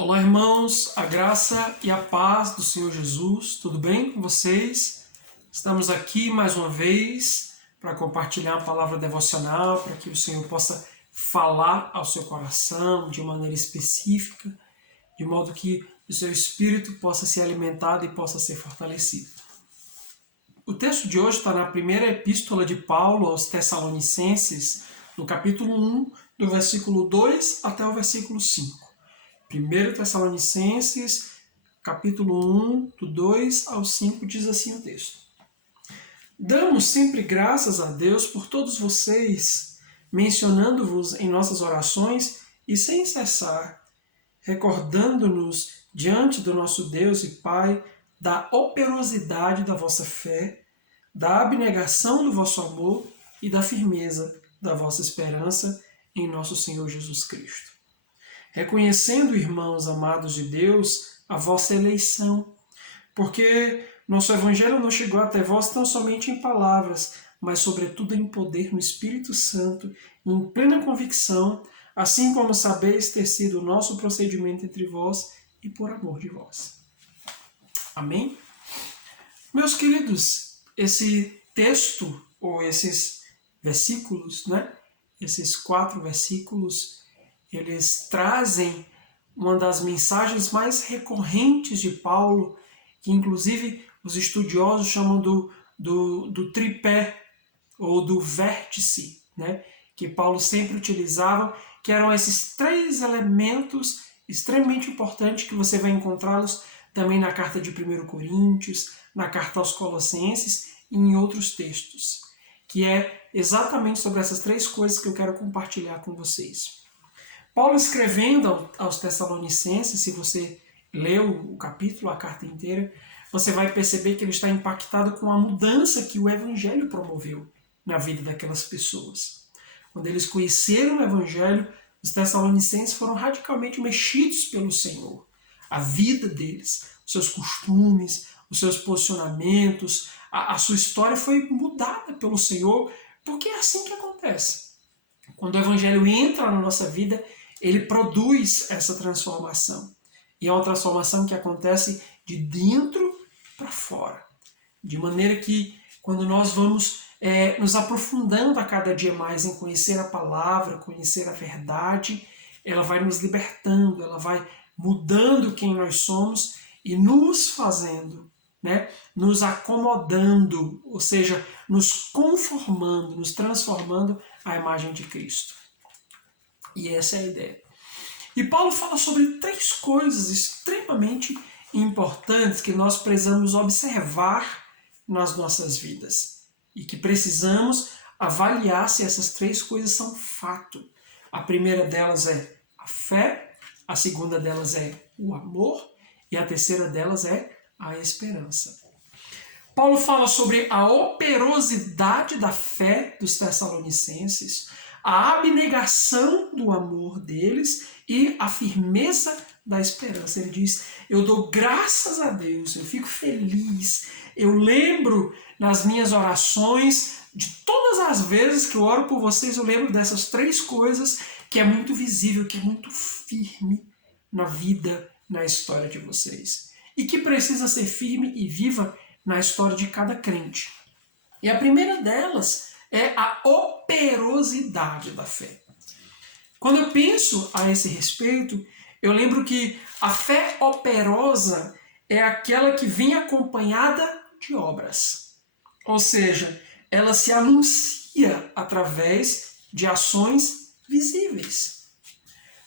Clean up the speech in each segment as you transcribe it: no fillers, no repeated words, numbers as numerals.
Olá, irmãos, a graça e a paz do Senhor Jesus, tudo bem com vocês? Estamos aqui mais uma vez para compartilhar a palavra devocional, para que o Senhor possa falar ao seu coração de maneira específica, de modo que o seu espírito possa ser alimentado e possa ser fortalecido. O texto de hoje está na primeira epístola de Paulo aos Tessalonicenses, no capítulo 1, do versículo 2 até o versículo 5. 1 Tessalonicenses, capítulo 1, do 2 ao 5, diz assim o texto. Damos sempre graças a Deus por todos vocês, mencionando-vos em nossas orações e sem cessar, recordando-nos diante do nosso Deus e Pai da operosidade da vossa fé, da abnegação do vosso amor e da firmeza da vossa esperança em nosso Senhor Jesus Cristo. Reconhecendo, irmãos amados de Deus, a vossa eleição, porque nosso Evangelho não chegou até vós tão somente em palavras, mas sobretudo em poder no Espírito Santo, em plena convicção, assim como sabeis ter sido o nosso procedimento entre vós e por amor de vós. Amém? Meus queridos, esse texto, ou esses versículos, esses 4 versículos, eles trazem uma das mensagens mais recorrentes de Paulo, que inclusive os estudiosos chamam do tripé, ou do vértice, que Paulo sempre utilizava, que eram esses 3 elementos extremamente importantes que você vai encontrá-los também na carta de 1 Coríntios, na carta aos Colossenses e em outros textos, que é exatamente sobre essas 3 coisas que eu quero compartilhar com vocês. Paulo escrevendo aos Tessalonicenses, se você leu o capítulo, a carta inteira, você vai perceber que ele está impactado com a mudança que o Evangelho promoveu na vida daquelas pessoas. Quando eles conheceram o Evangelho, os Tessalonicenses foram radicalmente mexidos pelo Senhor. A vida deles, os seus costumes, os seus posicionamentos, a sua história foi mudada pelo Senhor, porque é assim que acontece. Quando o Evangelho entra na nossa vida, ele produz essa transformação. E é uma transformação que acontece de dentro para fora. De maneira que, quando nós vamos nos aprofundando a cada dia mais em conhecer a palavra, conhecer a verdade, ela vai nos libertando, ela vai mudando quem nós somos e nos fazendo, nos acomodando, ou seja, nos conformando, nos transformando à imagem de Cristo. E essa é a ideia. E Paulo fala sobre 3 coisas extremamente importantes que nós precisamos observar nas nossas vidas e que precisamos avaliar se essas 3 coisas são fato. A primeira delas é a fé, a segunda delas é o amor e a terceira delas é a esperança. Paulo fala sobre a operosidade da fé dos Tessalonicenses, a abnegação do amor deles e a firmeza da esperança. Ele diz, eu dou graças a Deus, eu fico feliz, eu lembro nas minhas orações, de todas as vezes que eu oro por vocês, eu lembro dessas 3 coisas que é muito visível, que é muito firme na vida, na história de vocês. E que precisa ser firme e viva na história de cada crente. E a primeira delas é a operosidade da fé. Quando eu penso a esse respeito, eu lembro que a fé operosa é aquela que vem acompanhada de obras. Ou seja, ela se anuncia através de ações visíveis.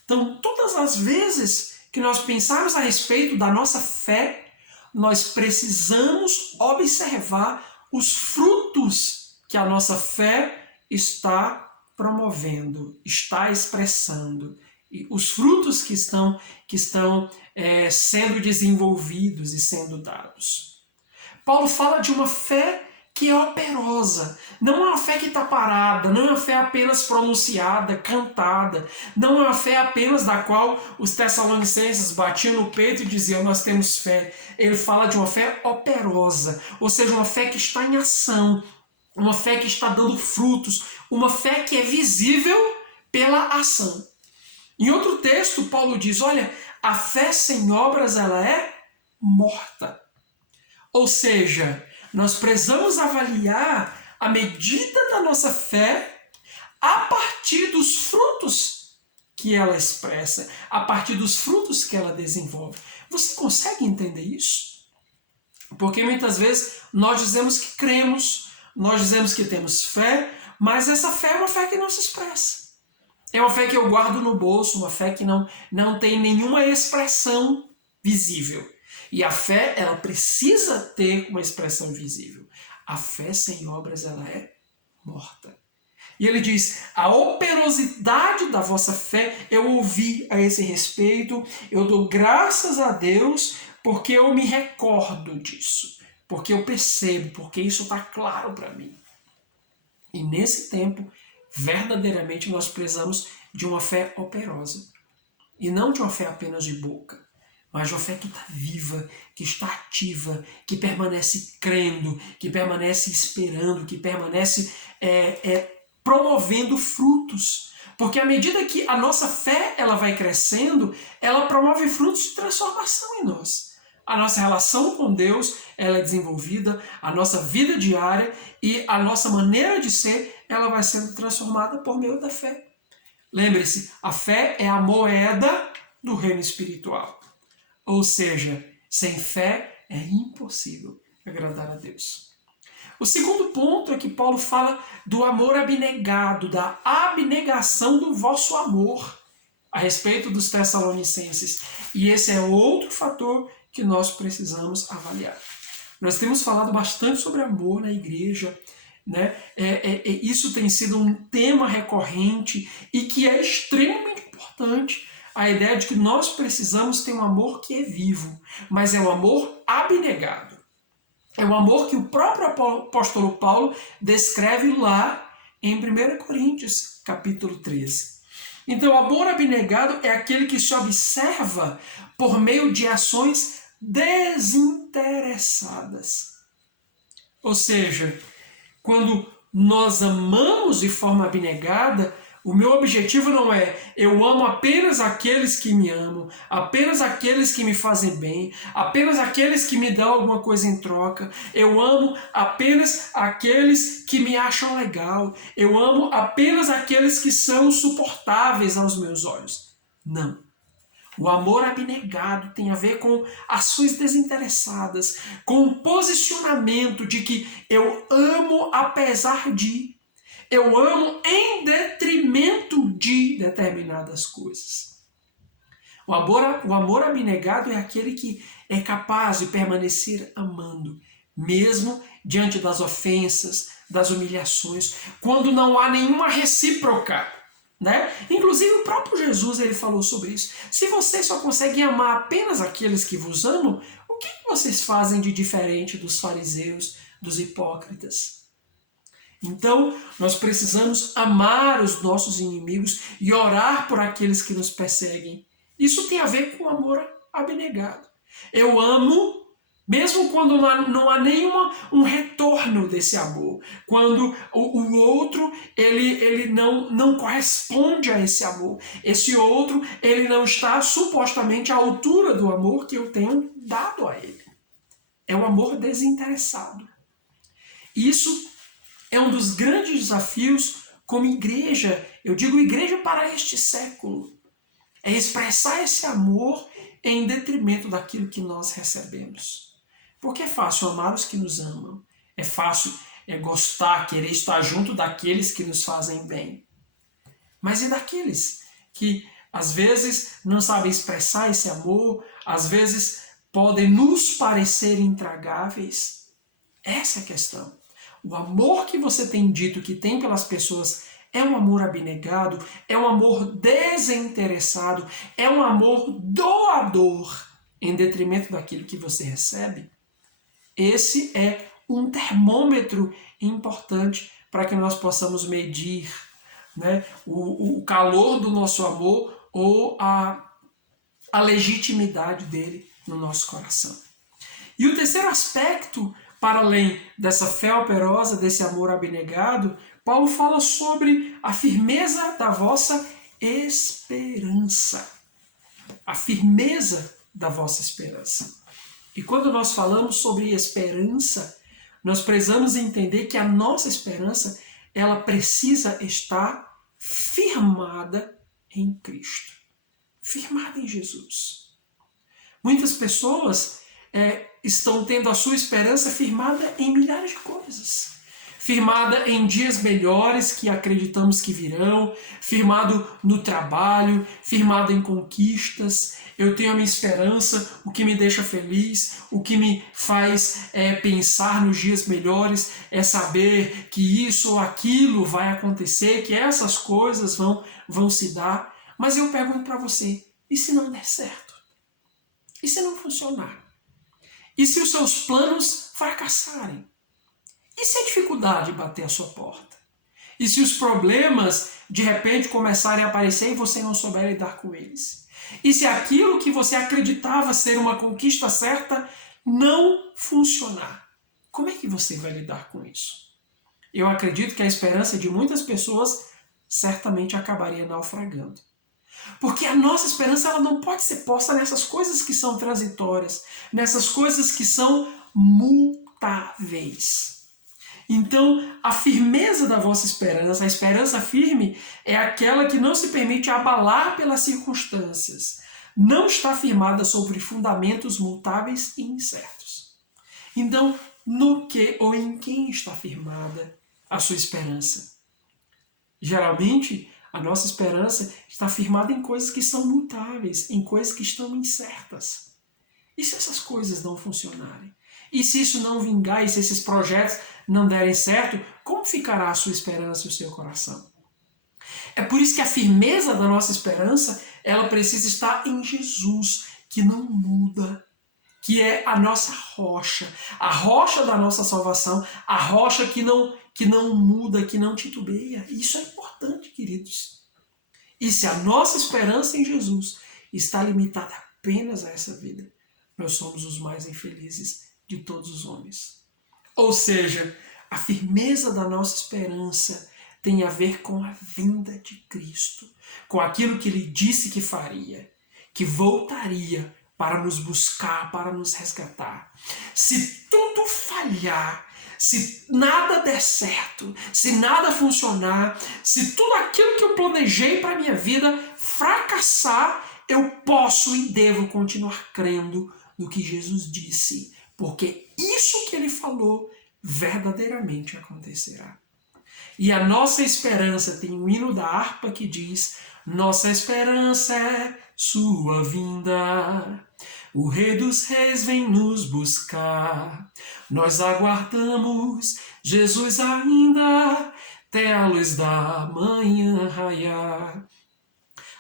Então, todas as vezes que nós pensarmos a respeito da nossa fé, nós precisamos observar os frutos que a nossa fé está promovendo, está expressando, e os frutos que estão sendo desenvolvidos e sendo dados. Paulo fala de uma fé que é operosa, não é uma fé que está parada, não é uma fé apenas pronunciada, cantada, não é uma fé apenas da qual os Tessalonicenses batiam no peito e diziam, nós temos fé. Ele fala de uma fé operosa, ou seja, uma fé que está em ação, uma fé que está dando frutos, uma fé que é visível pela ação. Em outro texto, Paulo diz, olha, A fé sem obras, ela é morta. Ou seja, nós precisamos avaliar a medida da nossa fé a partir dos frutos que ela expressa, a partir dos frutos que ela desenvolve. Você consegue entender isso? Porque muitas vezes nós dizemos que cremos, nós dizemos que temos fé, mas essa fé é uma fé que não se expressa. É uma fé que eu guardo no bolso, uma fé que não tem nenhuma expressão visível. E a fé, ela precisa ter uma expressão visível. A fé sem obras, ela é morta. E ele diz, a operosidade da vossa fé, eu ouvi a esse respeito, eu dou graças a Deus, porque eu me recordo disso, porque eu percebo, porque isso está claro para mim. E nesse tempo, verdadeiramente nós precisamos de uma fé operosa. E não de uma fé apenas de boca, mas de uma fé que está viva, que está ativa, que permanece crendo, que permanece esperando, que permanece promovendo frutos. Porque à medida que a nossa fé ela vai crescendo, ela promove frutos de transformação em nós. A nossa relação com Deus ela é desenvolvida, a nossa vida diária e a nossa maneira de ser ela vai sendo transformada por meio da fé. Lembre-se, a fé é a moeda do reino espiritual. Ou seja, sem fé é impossível agradar a Deus. O segundo ponto é que Paulo fala do amor abnegado, da abnegação do vosso amor a respeito dos Tessalonicenses. E esse é outro fator que nós precisamos avaliar. Nós temos falado bastante sobre amor na igreja, né? Isso tem sido um tema recorrente e que é extremamente importante. A ideia de que nós precisamos ter um amor que é vivo, mas é um amor abnegado. É um amor que o próprio apóstolo Paulo descreve lá em 1 Coríntios, capítulo 13. Então, o amor abnegado é aquele que se observa por meio de ações desinteressadas. Ou seja, quando nós amamos de forma abnegada, o meu objetivo não é eu amo apenas aqueles que me amam, apenas aqueles que me fazem bem, apenas aqueles que me dão alguma coisa em troca. Eu amo apenas aqueles que me acham legal. Eu amo apenas aqueles que são suportáveis aos meus olhos. Não. O amor abnegado tem a ver com ações desinteressadas, com o posicionamento de que eu amo apesar de, eu amo em detrimento de determinadas coisas. O amor abnegado é aquele que é capaz de permanecer amando, mesmo diante das ofensas, das humilhações, quando não há nenhuma recíproca. Né? Inclusive o próprio Jesus ele falou sobre isso. Se vocês só conseguem amar apenas aqueles que vos amam, o que vocês fazem de diferente dos fariseus, dos hipócritas? Então, nós precisamos amar os nossos inimigos e orar por aqueles que nos perseguem. Isso tem a ver com o amor abnegado. Eu amo mesmo quando não há nenhum retorno desse amor, quando o outro ele não corresponde a esse amor, esse outro ele não está supostamente à altura do amor que eu tenho dado a ele. É um amor desinteressado. Isso é um dos grandes desafios como igreja, eu digo igreja para este século, é expressar esse amor em detrimento daquilo que nós recebemos. Porque é fácil amar os que nos amam. É fácil gostar, querer estar junto daqueles que nos fazem bem. Mas e daqueles que às vezes não sabem expressar esse amor, às vezes podem nos parecer intragáveis? Essa é a questão. O amor que você tem dito que tem pelas pessoas é um amor abnegado, é um amor desinteressado, é um amor doador em detrimento daquilo que você recebe? Esse é um termômetro importante para que nós possamos medir, né, o calor do nosso amor ou a legitimidade dele no nosso coração. E o terceiro aspecto, para além dessa fé operosa, desse amor abnegado, Paulo fala sobre a firmeza da vossa esperança. a firmeza da vossa esperança. E quando nós falamos sobre esperança, nós precisamos entender que a nossa esperança, ela precisa estar firmada em Cristo, firmada em Jesus. Muitas pessoas estão tendo a sua esperança firmada em milhares de coisas. Firmada em dias melhores que acreditamos que virão, firmado no trabalho, firmado em conquistas. Eu tenho a minha esperança, o que me deixa feliz, o que me faz pensar nos dias melhores, é saber que isso ou aquilo vai acontecer, que essas coisas vão se dar. Mas eu pergunto para você, e se não der certo? E se não funcionar? E se os seus planos fracassarem? E se a dificuldade bater a sua porta? E se os problemas de repente começarem a aparecer e você não souber lidar com eles? E se aquilo que você acreditava ser uma conquista certa não funcionar? Como é que você vai lidar com isso? Eu acredito que a esperança de muitas pessoas certamente acabaria naufragando. Porque a nossa esperança ela não pode ser posta nessas coisas que são transitórias, nessas coisas que são mutáveis. Então, a firmeza da vossa esperança, a esperança firme, é aquela que não se permite abalar pelas circunstâncias. Não está firmada sobre fundamentos mutáveis e incertos. Então, no que ou em quem está firmada a sua esperança? Geralmente, a nossa esperança está firmada em coisas que são mutáveis, em coisas que estão incertas. E se essas coisas não funcionarem? E se isso não vingar, e se esses projetos não derem certo, como ficará a sua esperança e o seu coração? É por isso que a firmeza da nossa esperança, ela precisa estar em Jesus, que não muda, que é a nossa rocha, a rocha da nossa salvação, a rocha que não muda, que não titubeia. Isso é importante, queridos. E se a nossa esperança em Jesus está limitada apenas a essa vida, nós somos os mais infelizes de todos os homens. Ou seja, a firmeza da nossa esperança tem a ver com a vinda de Cristo, com aquilo que Ele disse que faria, que voltaria para nos buscar, para nos resgatar. Se tudo falhar, se nada der certo, se nada funcionar, se tudo aquilo que eu planejei para a minha vida fracassar, eu posso e devo continuar crendo no que Jesus disse, porque isso que Ele falou verdadeiramente acontecerá. E a nossa esperança, tem um hino da harpa que diz: nossa esperança é sua vinda, o Rei dos Reis vem nos buscar, nós aguardamos Jesus ainda, até a luz da manhã raiar.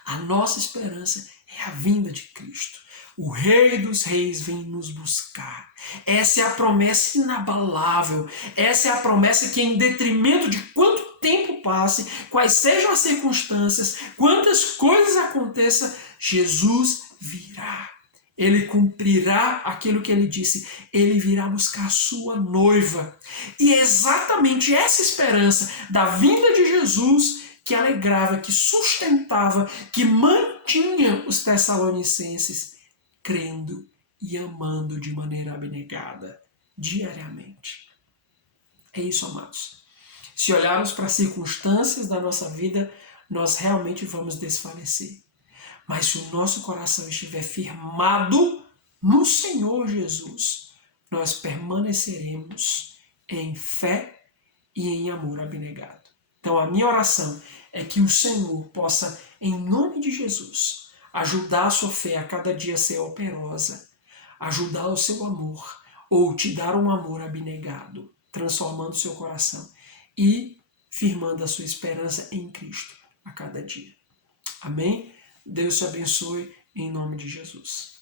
A nossa esperança é a vinda de Cristo. O Rei dos Reis vem nos buscar. Essa é a promessa inabalável. Essa é a promessa que, em detrimento de quanto tempo passe, quais sejam as circunstâncias, quantas coisas aconteçam, Jesus virá. Ele cumprirá aquilo que Ele disse. Ele virá buscar a sua noiva. E é exatamente essa esperança da vinda de Jesus que alegrava, que sustentava, que mantinha os tessalonicenses crendo e amando de maneira abnegada, diariamente. É isso, amados. Se olharmos para as circunstâncias da nossa vida, nós realmente vamos desfalecer. Mas se o nosso coração estiver firmado no Senhor Jesus, nós permaneceremos em fé e em amor abnegado. Então a minha oração é que o Senhor possa, em nome de Jesus, ajudar a sua fé a cada dia ser operosa, ajudar o seu amor, ou te dar um amor abnegado, transformando o seu coração e firmando a sua esperança em Cristo a cada dia. Amém? Deus te abençoe em nome de Jesus.